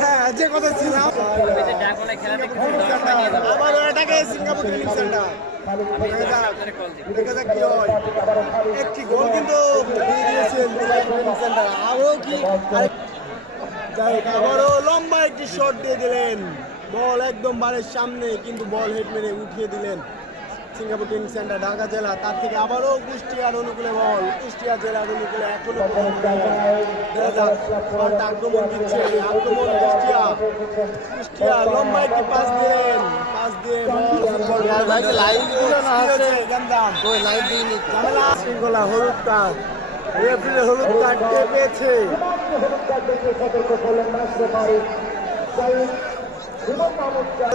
হ্যাঁ সেন্টার কি যাই লম্বা একটি শট দিয়ে দিলেন। বল একদম বারের সামনে, কিন্তু বল হেড মেরে উঠিয়ে দিলেন। সিঙ্গাপুর ট্রেনিং সেন্টার ঢাকা জেলা তার থেকে আবারও কুষ্টিয়ার অনুকূলে বল। কুষ্টিয়া জেলার অনুকূলে এখনও আক্রমণ দিচ্ছে আক্রমণ কুষ্টিয়া। কুষ্টিয়া লম্বা একটি পাস দিলেন পাস দিয়ে শৃঙ্খলা হলুদ কার্ড। রেফারি হলুদ কার্ড পেয়েছে?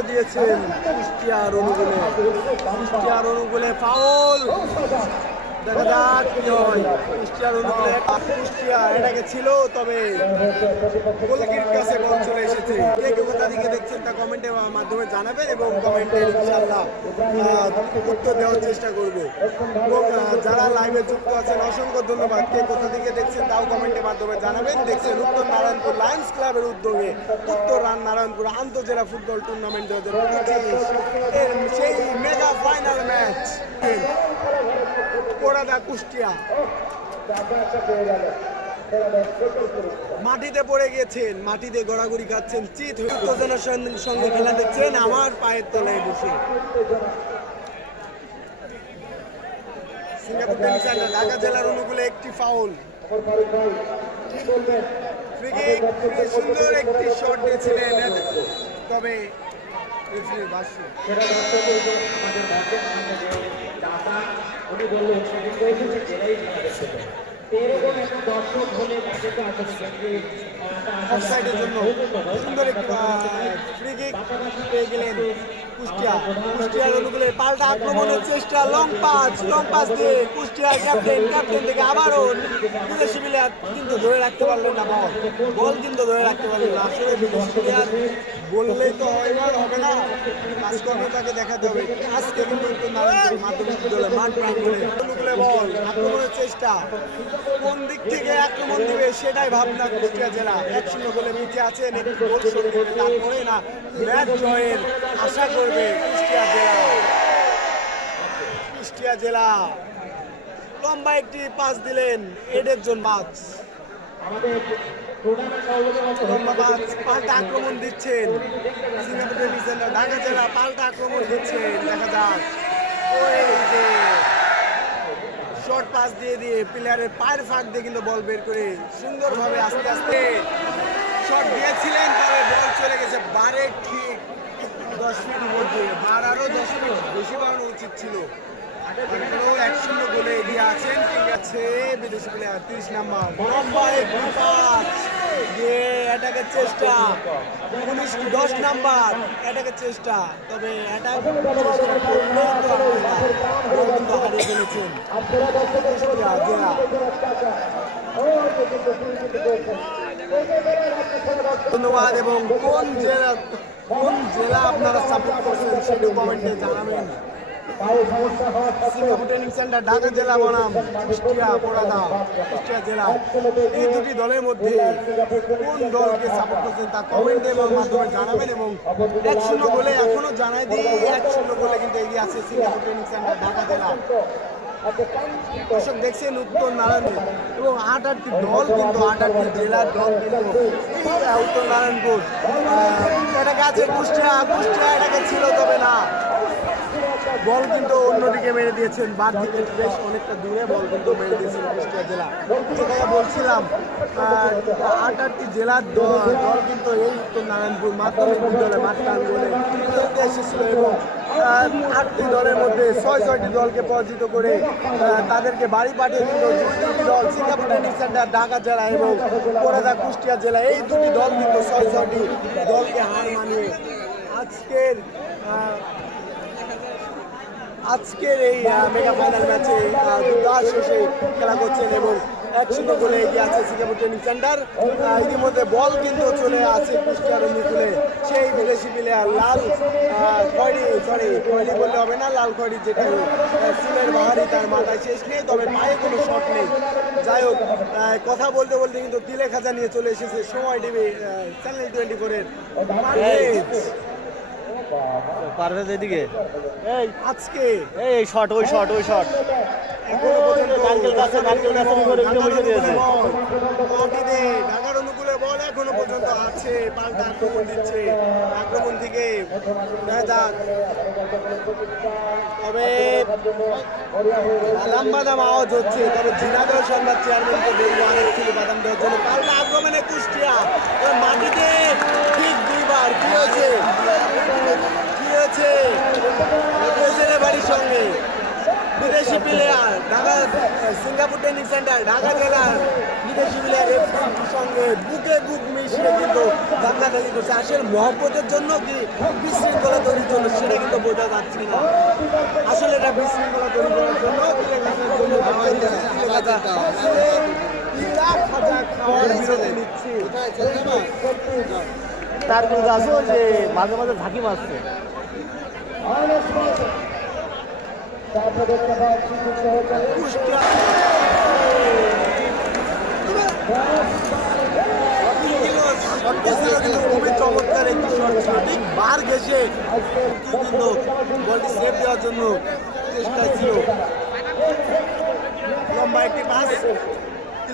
দিয়েছেন কুষ্টিয়ার অনুকূলে কুষ্টিয়ার অনুকূলে ফাউল এটাকে ছিল, তবে এসেছে। কোথা থেকে দেখছেন কমেন্টের মাধ্যমে জানাবেন এবং উত্তর দেওয়ার চেষ্টা এবং যারা লাইভে যুক্ত আছেন, অসংখ্য ধন্যবাদ। কে কোথা থেকে দেখছেন তাও কমেন্টের মাধ্যমে জানাবেন। দেখছেন উত্তর নারায়ণপুর লায়ন্স ক্লাবের উদ্যোগে উত্তর নারায়ণপুর আন্তঃজেলা ফুটবল টুর্নামেন্ট দু হাজার সেই mega final match Poradah Kushtia. মাটিতে পড়ে গেছেন মাটিতে গড়াগড়ি খাচ্ছেন, চিত সঙ্গে- খেলা দেখছেন, আমার পায়ের তলায় বসে। সিঙ্গাপুর ঢাকা জেলার অনুকূলে একটি ফাউল। সুন্দর একটি শট দিয়েছিলেন, তবে যে উনি বললেন সেদিন তো এসেছে জেলাই খেলা দেখতে এরকম একটা দর্শক হলে তাকে তো আসলে গেমকে অফসাইডের জন্য সুন্দর একটি ফ্রি কিক পেয়ে গেলেন কুষ্টিয়া। কুষ্টিয়ার অনুকূলে পাল্টা আক্রমণের চেষ্টা লং পাস লং পাস দিয়ে কুষ্টিয়ার ক্যাপ্টেন ক্যাপ্টেন থেকে আবারও বিদেশি প্লেয়ার কিন্তু ধরে রাখতে পারলেন না বল বল কিন্তু ধরে রাখতে পারলেন না। আসলে বিদেশি প্লেয়ার বললেই তো এবার হবে না। কাজকর্মে তাকে দেখাতে হবে। আজকে কিন্তু মাধ্যমিক বিদ্যালয় মাঠ প্রাঙ্গণে বল, আক্রমণের চেষ্টা। কোন দিক থেকে আক্রমণ দিবে সেটাই ভাবনা কুষ্টিয়া জেলা। এক শূন্য গোলে নিচে আছেন একটি গোল সঙ্গে তারপরে না, ম্যাচ জয়ের আশা করবে কুষ্টিয়া জেলা। কুষ্টিয়া জেলা, লম্বা একটি পাস দিলেন এডের জন বাজ পাস পাল্টা আক্রমণ দিচ্ছেন। ঢাকা জেলা পাল্টা আক্রমণ দিচ্ছেন দেখা যাক। শর্ট পাস দিয়ে দিয়ে প্লেয়ারের পায়ের ফাঁক দিয়ে কিন্তু বল বের করে সুন্দরভাবে আস্তে আস্তে শট দিয়েছিলেন, তবে বল চলে গেছে বারে, ঠিক দশ মিনিট মধ্যে। বার আরও দশ মিনিট বেশি বাড়ানো উচিত ছিল। এক শূন্য গোলে এগিয়ে আছেন, ঠিক আছে, বিদেশি প্লেয়ার তিরিশ নাম্বার। অ্যাটাকের চেষ্টা উনিশ দশ নাম্বার অ্যাটাকের চেষ্টা তবে হয় হারিয়ে ফেলেছেন ধন্যবাদ এবং কোন জেলা কোন জেলা আপনারা সাপোর্ট করছেন সেটা কমেন্টে জানাবেন সমস্যা ট্রেনিং সেন্টার, ঢাকা জেলা বনাম, কুষ্টিয়া পোড়াদা কুষ্টিয়া জেলা। এই দুটি দলের মধ্যে কোন দলকে সাপোর্ট করছেন তা কমেন্টের মাধ্যমে জানাবেন এবং এক শূন্য গোলে এখনও জানাই দিই এক শূন্য গোলে কিন্তু এগিয়ে আছে সিঙ্গাপুর ট্রেনিং সেন্টার, ঢাকা জেলা। দর্শক দেখছেন উত্তর নারায়ণপুর এবং আট আটটি দল কিন্তু, আট আটটি জেলার দল কিন্তু উত্তর নারায়ণপুর। এটাকে আছে কুষ্টিয়া কুষ্টিয়া এটাকে ছিল তবে না। বল কিন্তু অন্যদিকে মেরে দিয়েছেন। বার থেকে বেশ অনেকটা দূরে বল কিন্তু মেরে দিয়েছেন কুষ্টিয়া জেলা। যেটাকে বলছিলাম আট আটটি জেলার দল কিন্তু এই উত্তর নারায়ণপুর মাধ্যমিক বিদ্যালয় মাঠটাঙ্গনে খেলতে এসেছিল এবং আটটি দলের মধ্যে ছয় ছয়টি দলকে পরাজিত করে তাদেরকে বাড়ি পাঠিয়ে দিল দুটি দল, সিঙ্গাপুর ট্রেনিং সেন্টার, ঢাকা জেলা এবং কোরাদা কুষ্টিয়া জেলা। এই দুটি দল কিন্তু ছয় ছয়টি দলকে হার মানিয়ে আজকের আজকের এই মেগা ফাইনাল ম্যাচে দুর্দাস শেষে খেলা করছেন এবং এক শূন্য গোলে এগিয়ে আছে সিঙ্গাপুর ট্রেনিং সেন্টার। ইতিমধ্যে বল কিন্তু চলে আছে কুষ্টিয়ার অনুকূলে সেই বিদেশি প্লেয়ার লাল খয়রি সরি খয়রি বললে হবে না লাল খয়রি যেটা সিলের বাহারি তার মাথায় শেষ নেই তবে পায়ে কোনো শট নেই। যাই হোক কথা বলতে বলতে কিন্তু তিলে খাজা নিয়ে চলে এসেছে সময় টিভি চ্যানেল টোয়েন্টি ফোরের পারভেজ এদিকে? এই আজকে? এই শট ওই শট ওই শট এখনও পর্যন্ত নারকেল গাছে নারকেল গাছের উপরে উঠে বসে দিয়েছে মাটিতে ঢাকার অনুকূলে বল এখনও পর্যন্ত আছে পাল্টা আক্রমণ দিচ্ছে আক্রমণ থেকে যাক তবে বাদাম বাদাম আওয়াজ হচ্ছে তবে জিনাদহ সংবাদ চেয়ারম্যানকে বলব আরেক বাদাম দেওয়ার জন্য। পাল্টা আক্রমণে কুষ্টিয়া মাটিতে ঠিক কি হয়েছে? কি হয়েছে? বাড়ির সঙ্গে। বিদেশি player Dhaka Singapore training centre Dhaka জেলার বিদেশি প্লেয়ার রেফারির সঙ্গে বুকে বুক মিশিয়ে কিন্তু ধাক্কাধাক্কি করছে। আসলে মহব্বতের জন্য কি বিশৃঙ্খলা তৈরির জন্য সেটা কিন্তু বোঝা যাচ্ছে না। আসলে এটা বিশৃঙ্খলা তৈরি করার জন্য খাওয়ার বিরতি নিচ্ছে। নারকেল গাছও যে মাঝে মাঝে ঝাঁকি মারছে। কিন্তু একটি বার কিন্তু দেওয়ার জন্য লম্বা একটি পাস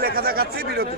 লেখা দেখাচ্ছে বিরতি।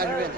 আসবেন